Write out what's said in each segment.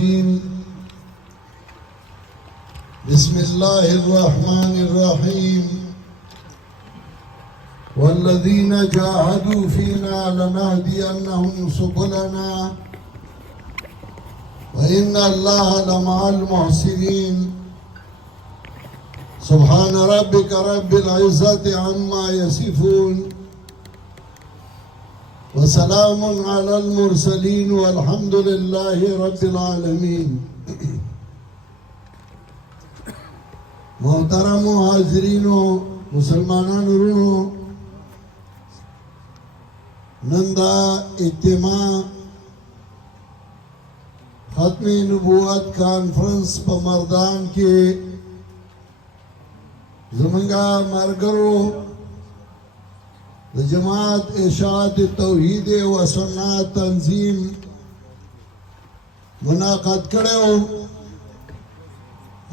الرجيم بسم الله الرحمن الرحيم والذين جاهدوا فينا لنهدينهم سبلنا وإن الله لمع المحسنين سبحان ربك رب العزة عما يصفون وسلام على المرسلين والحمد لله رب العالمين. محترم حاضرینو مسلمانانو ورونو، نن دا اجتماع ختم نبوت کانفرنس په مردان کې زمونږه ملګرو د جماعت ارشاد توحید و سنت تنظیم منعقد کړو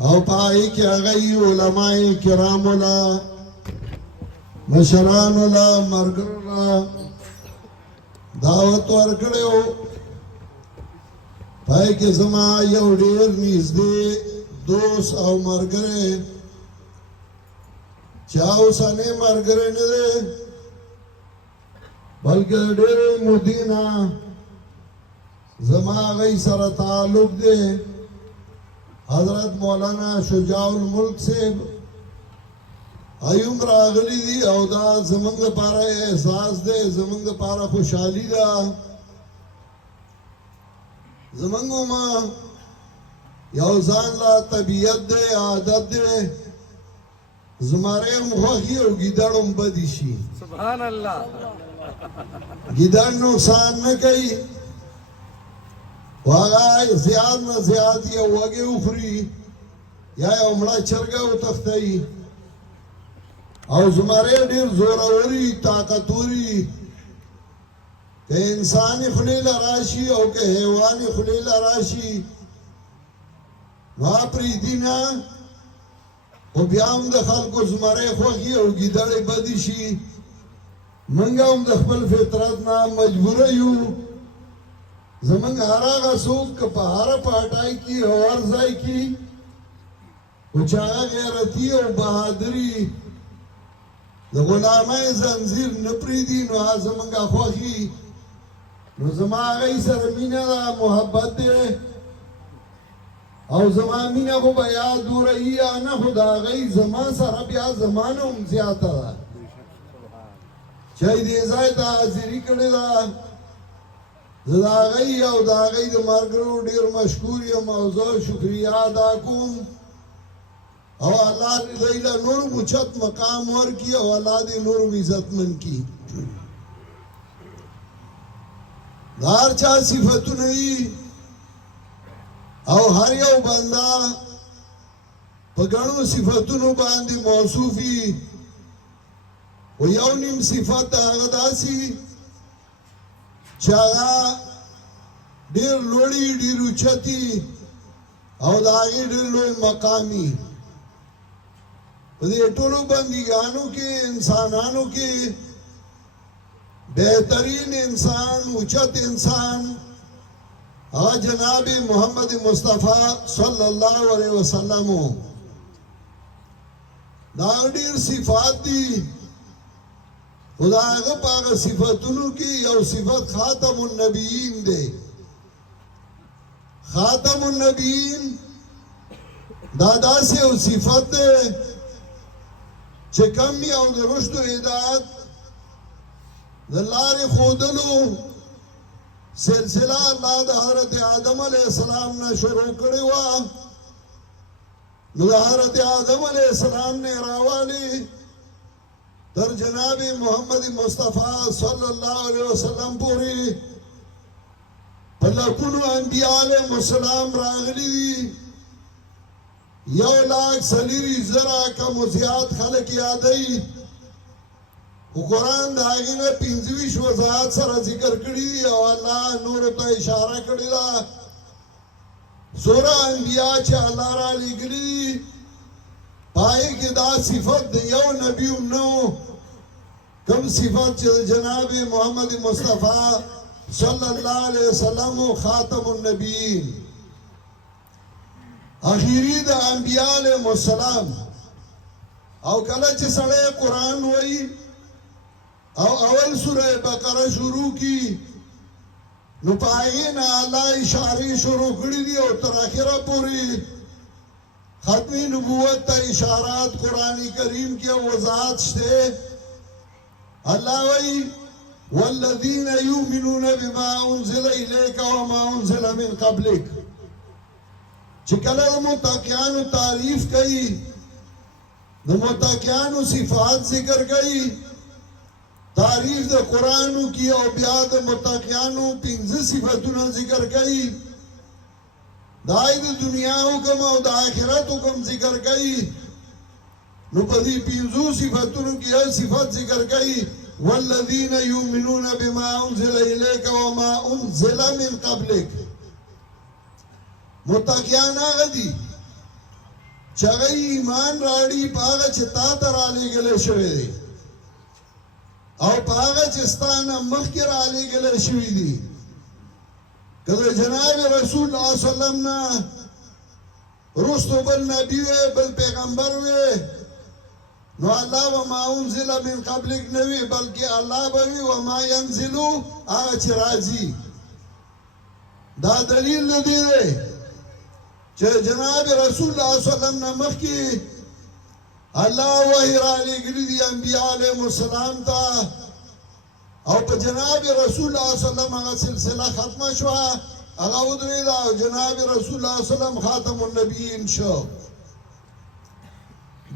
او پای کې هغه علماء کرام ولا مشران ولا ملګرو لا دعوت ورکړو. پای کې زما یو ډېر نږدې دوست او ملګری چې اوسنی ملګری نه دی بلکې ډېر مدینه زما هغې سره تعلق دی، حضرت مولانا شجاع الملک صاحب ایوم راغلی دی او دا زمونږ لپاره احساس دی، زمونږ لپاره خوشحالي ده. زمونږ ما یو ځان لا طبیعت دی، عادت دی، زماره هم خوښي او ګیدړ هم بدي شي. سبحان الله. ګیدړ نقصان نه کوي، هغه زیات نه زیات یو وږی وخوري یا یو مړه چرګه وتښتوي، او زمری ډېر زوروري طاقتوري، که انساني خولې له راشي او که حیواني خولې له راشي نو پرېږدي نه، خو بیا هم د خلکو زمری خوښي او ګیدړې بدې شي. موږ هم د خپل فطرت نه مجبوره یو، زمونږ هر هغه څوک که په هره پاټای کې او هر ځای کې خو چې هغه غیرتي او بهادري د غلامۍ زنځیر نه پرېږدي نو هغه زمونږه خوښي. نو زما هغې سره مینه ده، محبت دی، او زما مینه خو به یا دوره وي یا نه، خو د هغې زما سره بیا زما نه هم زیاته ده چې دې ځای ته حاضري کړې ده. زه د هغې او د هغې د ملګرو ډېر مشکور یم او زه شکریه ادا کوم، او الله دې له نور اوچت مقام ورکړي او الله دې نور عزتمن کړي. د هر چا صفتونه وي او هر یو بنده په ګڼو صفتونو باندې موصوف وي، خو یو نیم صفت هغه داسې چې هغه ډېر لوړي ډېر اوچتي او د هغې ډېر لوی مقامي. په دې ټولو بندګانو کې انسانانو کې بهترین انسان اوچت انسان هغه جناب محمد مصطفی صلی الله علیه وسلم. دا ډېر صفات دي، خدا هغه په هغه صفتونو کې یو صفت خاتم النبیین دی. خاتم النبیین دا داسې یو صفت دی چې کم یو د رشد و هدایت د لارې ښودلو سلسله الله د حضرت آدم علیه السلام نه شروع کړې وه، نو د حضرت آدم علیه السلام نه راوالي در جناب محمد مصطفی صلی الله علیه وسلم پوری په لکونو انبیاء علیهم السلام راغلي دي. 1,40,000 کم زیات خلک یادوي، خو قرآن د هغې نه 25 وضاحت سره ذکر کړي دي او الله نورو ته اشاره کړې ده. څومره انبیاء چې الله را لېږلي دي پای کې دا صفت د یو نبي هم نه و، کوم صفت چې جناب محمد مصطفی صلی الله علیه وسلم خاتم النبیین اخیری د انبیاء علیهم السلام او کله چې سړی قرآن وایي او اول سوره بقره شروع کی نو پای نه الله اشاره شروع کړی دی او تر اخره پوری ختمی نبوت ته اشارات قرآن کریم کې وضاحت شته الله وایي والذین یؤمنون بما انزل الیک وما انزل من قبلک چې کله متقیانو تعریف کوي د متقیانو صفات ذکر کوي تعریف د قرآنو کی او بیا د متقیانو پنځه صفاتونه ذکر کوي دای د دنیا حکم او د آخرت حکم ذکر کوي نو په دې پنځو صفاتونو کې یو صفات ذکر کوي والذین یؤمنون بما انزل الیک وما انزل من قبلک متقیان هغه دي چې هغه ایمان راړي په هغه چې تا ته رالېږلی شوی دی او په هغه چې ستا نه مخکې رالېږلی شوي دي که د جناب رسول الله صلی الله علیه وسلم نه وروسته بل نبي وی بل پیغمبر وی نو الله وما انزل من قبلک نه وي بلکې الله به وي وما ینزلو هغه چې راځي دا دلیل نه دی چې جناب رسول الله صلی الله علیه وسلم نه مخکې الله وحی را لېږلي دي انبیاء علیهم السلام ته او په جناب رسول الله صلی الله علیه وسلم هغه سلسله ختمه شوه هغه ودرېده او جناب رسول الله صلی الله علیه وسلم خاتم النبیین شو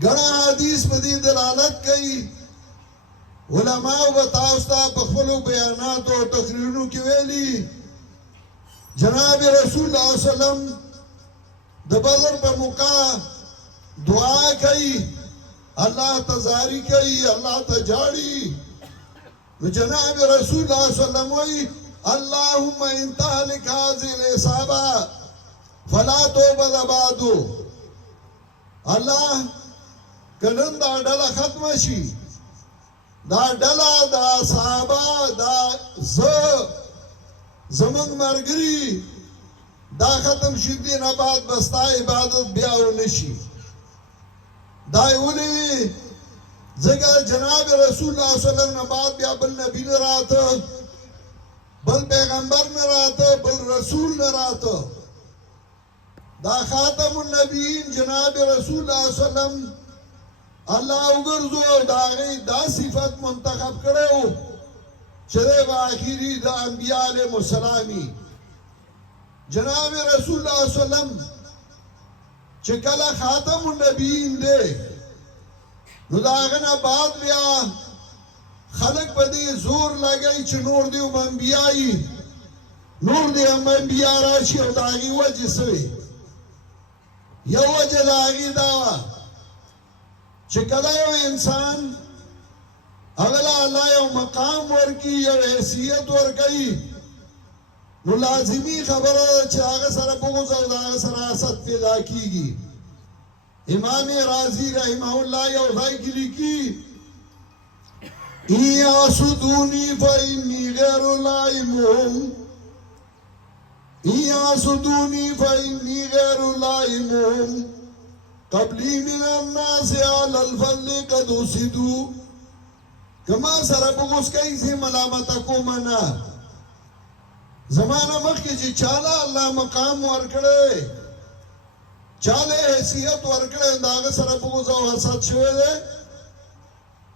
ګڼه حدیث په دې دلالت کوي علماو به تاسو ته په خپلو بیاناتو او تقریرونو کې ویلي جناب رسول الله صلی الله علیه وسلم د بدر په موقع دعا کوي الله ته زاری کوي الله ته جاړي نو جناب رسول الله صلی الله علیه وسلم وایي اللهم ان تهلك هذه العصابه فلا توبه بعد الله کنن دا ډله ختمه شي دا ډله دا صحابه دا زمونږ مرګري دا ختم شي دې نه بعد بستا عبادت بیا ونشي دا ولې وی ځکه جناب رسول الله صلی الله علیه وسلم نه بعد بیا بل نبی نه راته بل پیغمبر نه راته بل رسول نه راته دا خاتم النبیین جناب رسول الله صلی الله علیه وسلم الله وګرځو دا غي دا صفات منتخب کړو چې د اخیری د انبیاء علیهم السلام جناب رسول الله صلی الله علیه وسلم چې کله خاتم النبیین دی نو دا غنه بعد بیا خلق په دې زور لګای چې نور دی انبیایي نور دی انبیا راشي او دا غي وجه سوی یو وجه دا غي دا چې کله یو انسان اغلا الله یو مقام ورکی یو حیثیت ورکی نو لازمی خبره چې هغه سره بغض او هغه سره حسد پیدا کیږي امام رازی رحمه الله یو ځای کې لیکي یاسدونی فإنی غیر لائمهم یاسدونی فإنی غیر لائمهم قبلی من الناس علی الفضل قد اسدو کما سره بغض کوي زه ملامت کوم نه زمانہ مخکې چې چاله الله مقام ورکړي چاله حیثیت ورکړي داغه سره بغض او حسد شوی دی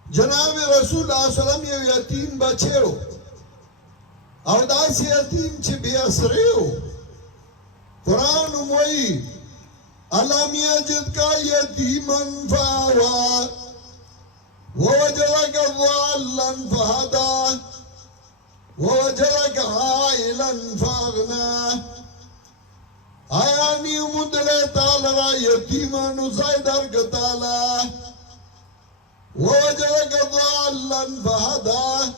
جناب رسول الله صلی الله علیه وسلم یو یتیم بچو او داسې یتیم چې بې اسرې و قرآن وایي ألم يجدك يتيما فآوى ووجدك ضالا فهدى ووجدك عائلا فأغنى آیا نی مدلے تالا را یتیما نزای درگ تالا ووجدك ضالا فهدى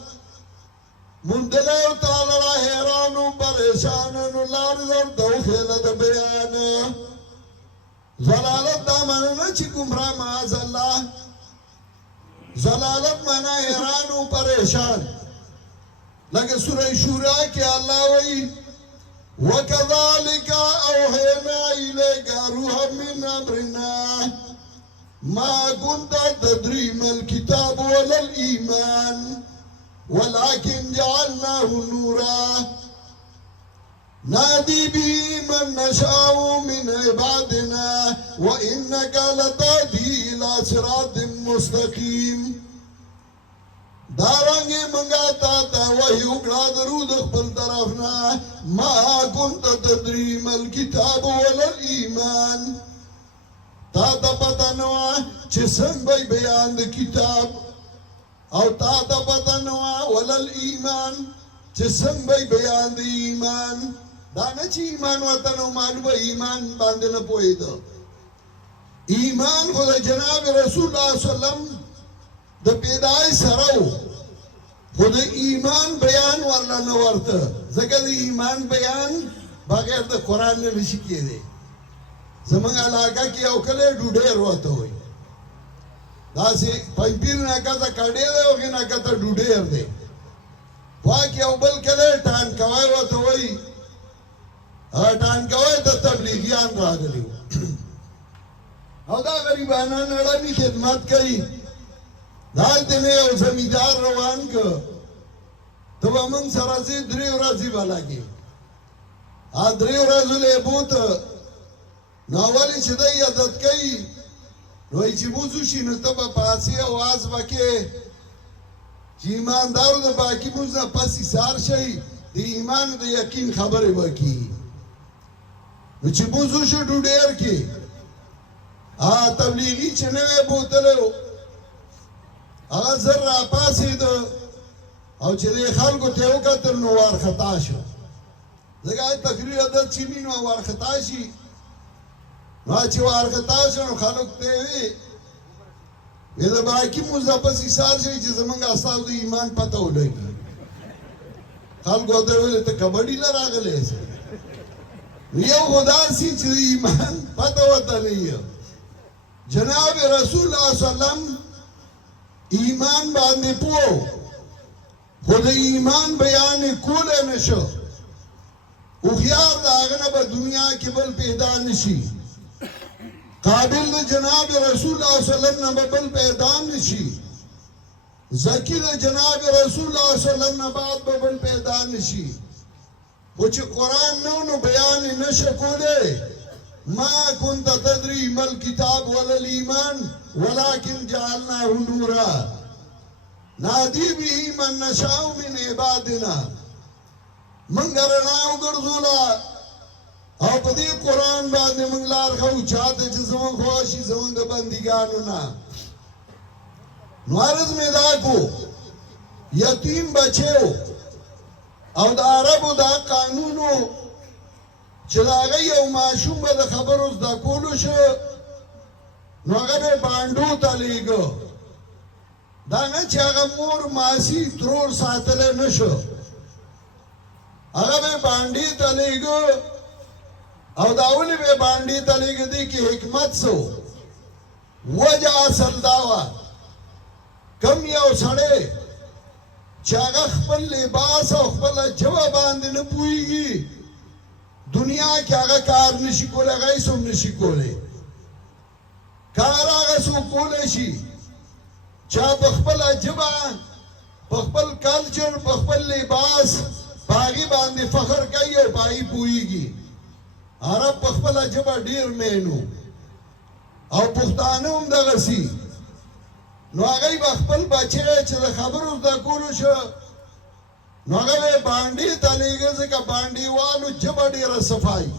مدلے تالا را حیرانو پریشانو لار در توخیلت بیانا زلالت دا مانا چی گمراه معاذ اللہ زلالت مانا حیران و پریشان لیکن سورہ شورا کے اللہ وی وَكَذَلِكَ أَوْحَيْنَا إِلَيْكَ رُوحًا أمرنا ما كنت تدري ما الكتاب ولا الإيمان ولكن جعلناه نورا نادي به من نشاء من عبادنا وإنك لتهدي إلى صراط مستقيم دارنگی منگا تا وحی اکڑا درود خپل طرفنا ما كنت تدری مل کتاب ولا ایمان تا پتا نوا چه سنگ بی بیان د کتاب او تا پتا نوا ولا ایمان چه سنگ بی بیان د ایمان دانا چی ایمان وطنو معلوم ایمان باندې نه پوهیدو ایمان خود جناب رسول الله صلی الله علیه وسلم د پیدای سره خود ایمان بیان ورلا نه ورته ځکه د ایمان بیان بغیر د قران نه نشي کېدی زمونږ علاقه کې یو کله ډوډۍ ورته وي داسې پنځپیر نه کته کډې دی او نه کته ډوډۍ دی واکه یو بل کله ټان کوي ورته وي ټان کوي د تبلیغیان راغلي او دا غریبانان اړه خدمت کوي دالته نه یو زمیدار روان که ته به موږ سره ځې درې ورځې به لګي درې ورځو له بوته نو ولې چې دی عادت کوي نو چې موضوع شي نو ته به پاسې اواز وکې چې ایماندارو د باقي موږ نه پسې سار شي د ایمان د یقین خبرې وکړي نو چې موضوع شو ډوډۍ کې تبلیغي چې نوې بوتلو هغه زر را پاسېد او چې د خلکو ته وکتل نو وارخطا شو ځکه تقریر عادت چې وي نو وارخطا شي نو چې وارخطا شو نو خلک ته وي د باقي موږ پسې سار شي چې زمونږ استاد د ایمان پته ولګي خلکو ته ویل ته کبډي نه راغلی یو خدا سي چې ایمان پته وته نه جناب رسول الله صلی الله علیه وسلم ایمان باندې پوه خود ایمان بیان کول نشو او خیار دا آغنا با دنیا کی بل پیدا نشی قابل دا جناب رسول اللہ صلی اللہ علیہ وسلم بل پیدا نشی زکی دا جناب رسول اللہ صلی اللہ علیہ وسلم بعد بل پیدا نشی وچه قرآن نو بیان نشکولے ما كنت تدري ما الكتاب ولا الإيمان ولكن جعلناه نورا نادي به من نشاء من عبادنا من غرناو ګرځولا او په دې قرآن باندې موږ لار خو چاته چې زموږ خواشي زموږ د بندګانو نه نو عرض مې دا کو یتیم بچو او د عربو دا قانونو چې دا هغه یو ماشوم به د خبرو زده کولو شو نو هغه به بانډو ته لیږه دا نه چې هغه مور ماسي ترور ساتلی نه شو هغه به بانډې ته لیږه او دا ولې به بانډې ته لیږه دې کې حکمت څه وجه اصل دا وه کم یو سړی چې هغه خپل لباس او خپله ژبه باندې نه پوهېږي دنیا کې هغه کار نشي کولی هغه هیڅ هم نشي کولی کار هغه څوک کولی شي چا په خپله ژبه په خپل کلچر په خپل لباس په هغې باندې فخر کوي او په هغې پوهېږي عرب په خپله ژبه ډېر مینو او پښتانه هم دغسې نو هغوی به خپل بچی چې د خبرو زده کولو شو نو هغه به بانډې ته لیږه ځکه بانډېوالو ژبه ډېره صفایي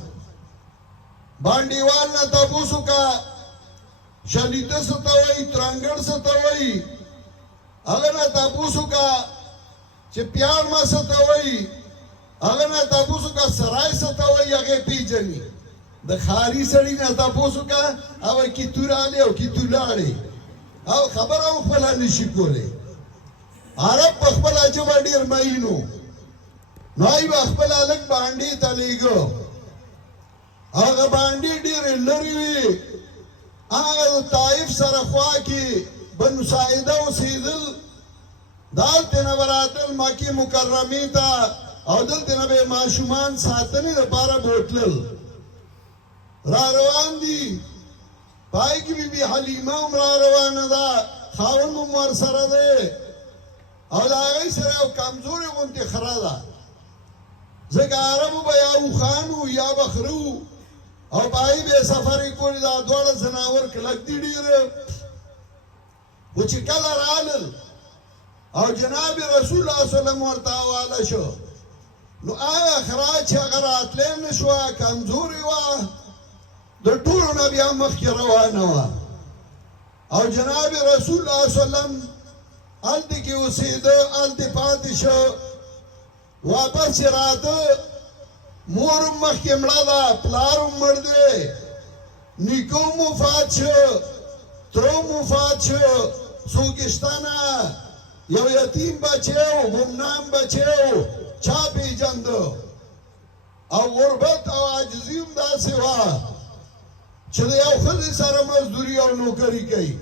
بانډېوال نه تپوس وکړه شلیته څه ته وایي ترنګړ څه ته وایي هغه نه تپوس وکړه چې پیاړمه څه ته وایي هغه نه تپوس وکړه سرای څه ته وایي هغې پېژني د ښاري سړي نه تپوس وکړه هغه کیتو راغلی او کیتو لاړې او خبره هم خپله نشي کولی عرب په خپله ژبه ډېر مینو نو هغوی به خپل هلک بانډې ته لیږه هغه بانډې ډېرې لرې وي هغه د طایف سره خوا کې بنو ساعده اوسېدل دلته نه به راتلل مکې مکرمې ته او دلته نه به یې ماشومان ساتنې دپاره بوتلل را روان دي پای کې بی بی حلیمه هم را روانه ده، خاوند هم ورسره دی او د هغې سره یو کمزورې غوندې خره ده. ځکه عربو به یا اوښان وو یا به خره وو او په هغې به یې سفرې کولې. دا دواړه ځناور کلک دي ډېر. خو چې کله رالل او جناب رسول الله صلی الله علیه وسلم ورته حواله شو، نو هغه خره چې هغه راتلی نه شوه، کمزورې وه، د ټولو نه بیا مخکې روانه وه. او جناب رسول الله صلی الله علیه وسلم هلته کې اوسېده، هلته پاتې شو. واپس یې راته، مور هم مخکې مړه ده، پلار هم مړ دی، نیکه هم وفات شو، تره هم وفات شو، څوک یې شته نه، یو یتیم بچی و، ګمنام بچی و، چا پېژنده. او غربت او عاجزي هم داسې وه چې د یو ښځې سره مزدوري او نوکري کوي.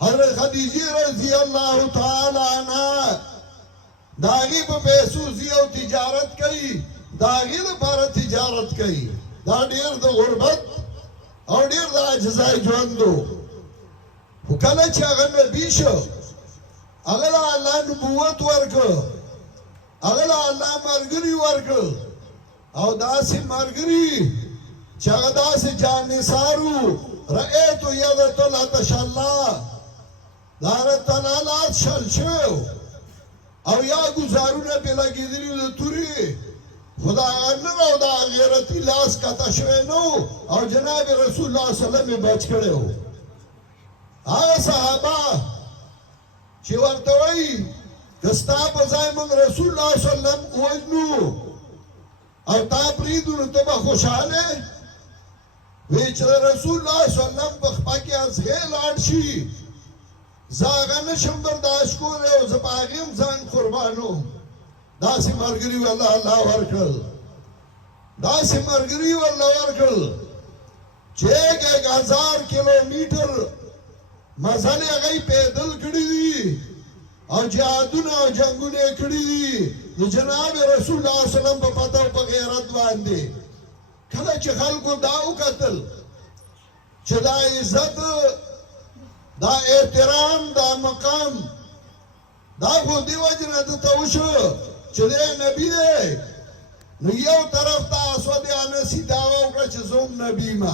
حضرت خدیجې رضی الله تعالی عنها د هغې په پیسو ځي او تجارت کوي، د هغې لپاره تجارت کوي. دا ډېر د غربت او ډېر د عاجزۍ ژوند و. خو کله چې هغه نبي شو، هغه له الله نبوت ورکړ، هغه له الله ملګري ورکړ، او داسې ملګري چې هغه داسې جانثار وو. رأیت یدة العطش الله، د حضرت تعالی لاس شل شوی او یا ګزارونه پې لګېدلي وو د تورې، خو د هغه نر او د غیرتي لاس کته شوی نه و او جناب رسول الله صلی الله علیه وسلم یې بچ کړی و. هغه صحابه چې ورته وایي که ستا په ځای موږ رسول الله صلی الله علیه وسلم ووژنو او تا پرېږدو نو ته به خوشحاله وی چې رسول الله صلی الله علیه وسلم په خپه کې ازغې لاړ شي، زه هغه نشم برداشت کولی او زه په هغې هم ځان قربانوم. داسې ملګري والله الله ورکړل، داسې ملګري والله ورکړل چې 1000 کیلومیټر مزل یې هغوی پیدل کړي دي او جهادونه او جنګونه یې کړي دي د جناب رسول الله صلی الله علیه وسلم په پته او په غیرت باندې. کله چې خلکو دا وکتل چې دا عزت، دا احترام، دا مقام دا خو دې وجې نه دته وشو چې دی نبي دی، نو یو طرف ته اسود انسي دعوه وکړه چې زه هم نبي یم،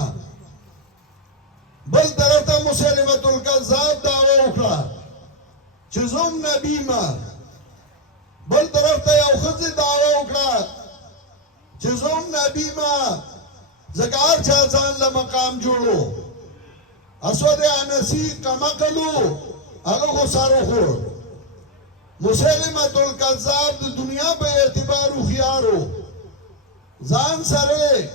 بل طرف ته مسلمة الکذاب دعوه وکړه چې زه هم نبي یم، بل طرف ته یو ښځې دعوه وکړه چې زه هم نبي یم. ځکه هر چا ځان له مقام جوړو. اسود انسي کمقل و، هغه خو سر وخوړ. مسلمة الکذاب د دنیا په اعتبار هوښیار و، ځان سره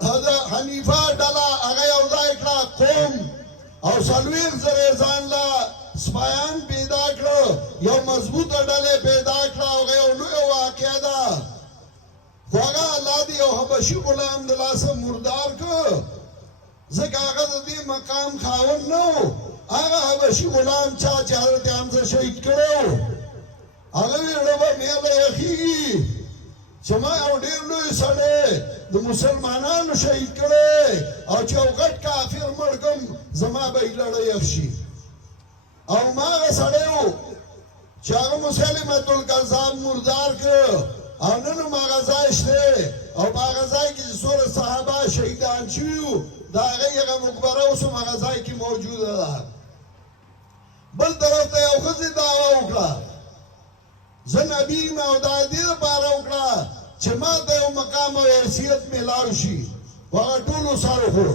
د حنیفه ډله هغه یو ځای کړه، قوم او 40 زره ځان له سپایان پیدا کړه، یو مضبوطه ډله پیدا کړه. هغه یو لویه واقعه ده، خو هغه الله دې یو حبشي غلام د لاسه مردار کړ، ځکه هغه د دې مقام خاوند نه و. هغه حبشي غلام چا چې حضرت حمزه شهید کړی و، هغه ویې زړه به مې له یخېږي چې ما یو ډېر لوی سړی د مسلمانانو شهید کړی او چې یو غټ کافر مړ کړم زما به یې زړه یخ شي. او هماغه سړی و چې هغه مسلمة الکذاب مردار کړ او نن هم هغه ځای شته او په هغه ځای کې چې څومره صحابه شهیدان شوي وو د هغې هغه مقبره اوس هم هغه ځای کې موجوده ده. بل طرف ته یو ښځې دعوه وکړه زه نبي یم او دا دې لپاره وکړه چې ما ته یو مقام او حیثیت میلاو شي، خو هغه ټولو سر وخوړ.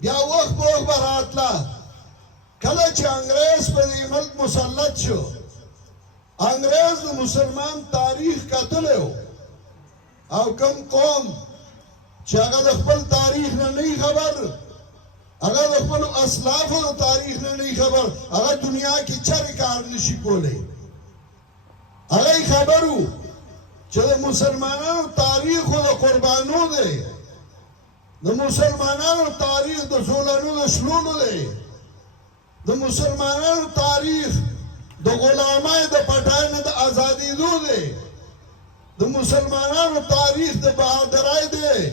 بیا وخت په وخت به راتله، کله چې انګریز په دې ملک مسلط شو، انګریز د مسلمان تاریخ کتلی و او کم قوم چې هغه د خپل تاریخ نه نه خبر، هغه د خپلو اسلافو د تاریخ نه نه خبر، هغه دنیا کې چرې کار نشي کولی. هغه یې خبر و چې د مسلمانانو تاریخ خو د قربانو دی، د مسلمانانو تاریخ د زولنو د شلولو دی، د مسلمانانو تاریخ د غلامۍ د پټای نه د ازادېدو دی، د مسلمانانو تاریخ د بهادرۍ دی،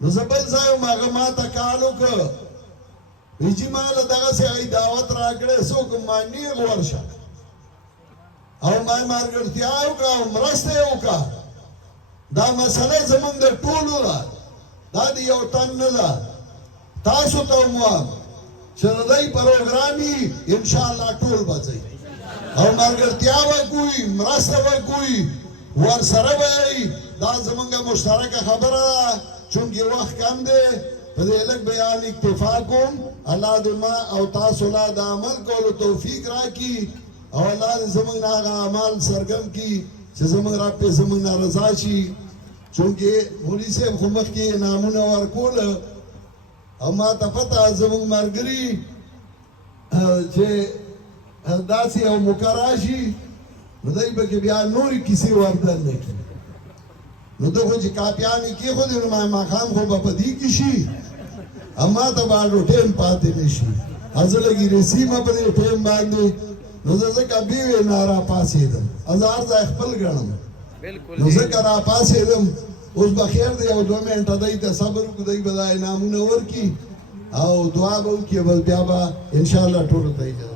نو زه بل ځای وم هغه ما ته کال وکړ وایي چې ما له دغسې هغې دعوت راکړی څوک ما نیغ ورشه او ما ملګرتیا وکړه او مرسته یې وکړه دا مسله زمونږ د ټولو ده دا د یو تن نه ده تاسو ته هم وایم چې د دوی پروګرام وي انشاءالله ټول به ځئ او ملګرتیا به کوئ مرسته به کوئ ورسره به یئ دا زمونږ مشترکه خبره ده چونکې وخت کم دی په دې لږ بیان اکتفا کوم الله دې ما او تاسو لا د عمل کولو توفیق راکړي او الله دې زمونږ نه هغه اعمال څرګند کړي چې زمونږ رب پې زمونږ نه رضا شي چونکې مولوي صاحب خو مخکې انعامونه ورکوله او ما ته پته زمونږ ملګري چې داسې یو موقع راشي نو دی به کې بیا نورې کیسې وردننه کړي نو ده خو چې کاپیانې کېښودې نو ماښام خو به په دې کې شي اما ته به ټیم پاتې نه شي زه لږې رسیمه په دې ټیم باندې نو زه ځکه بې وینا راپاڅېدم زه هر ځای خپل ګڼم نو ځکه راپاڅېدم اوس به خیر دی یو 2 منټه دی ته صبر وکړو دی به دا انعامونه ورکړي او دعا به وکړي بس بیا به انشاءالله ټولو ته اجازه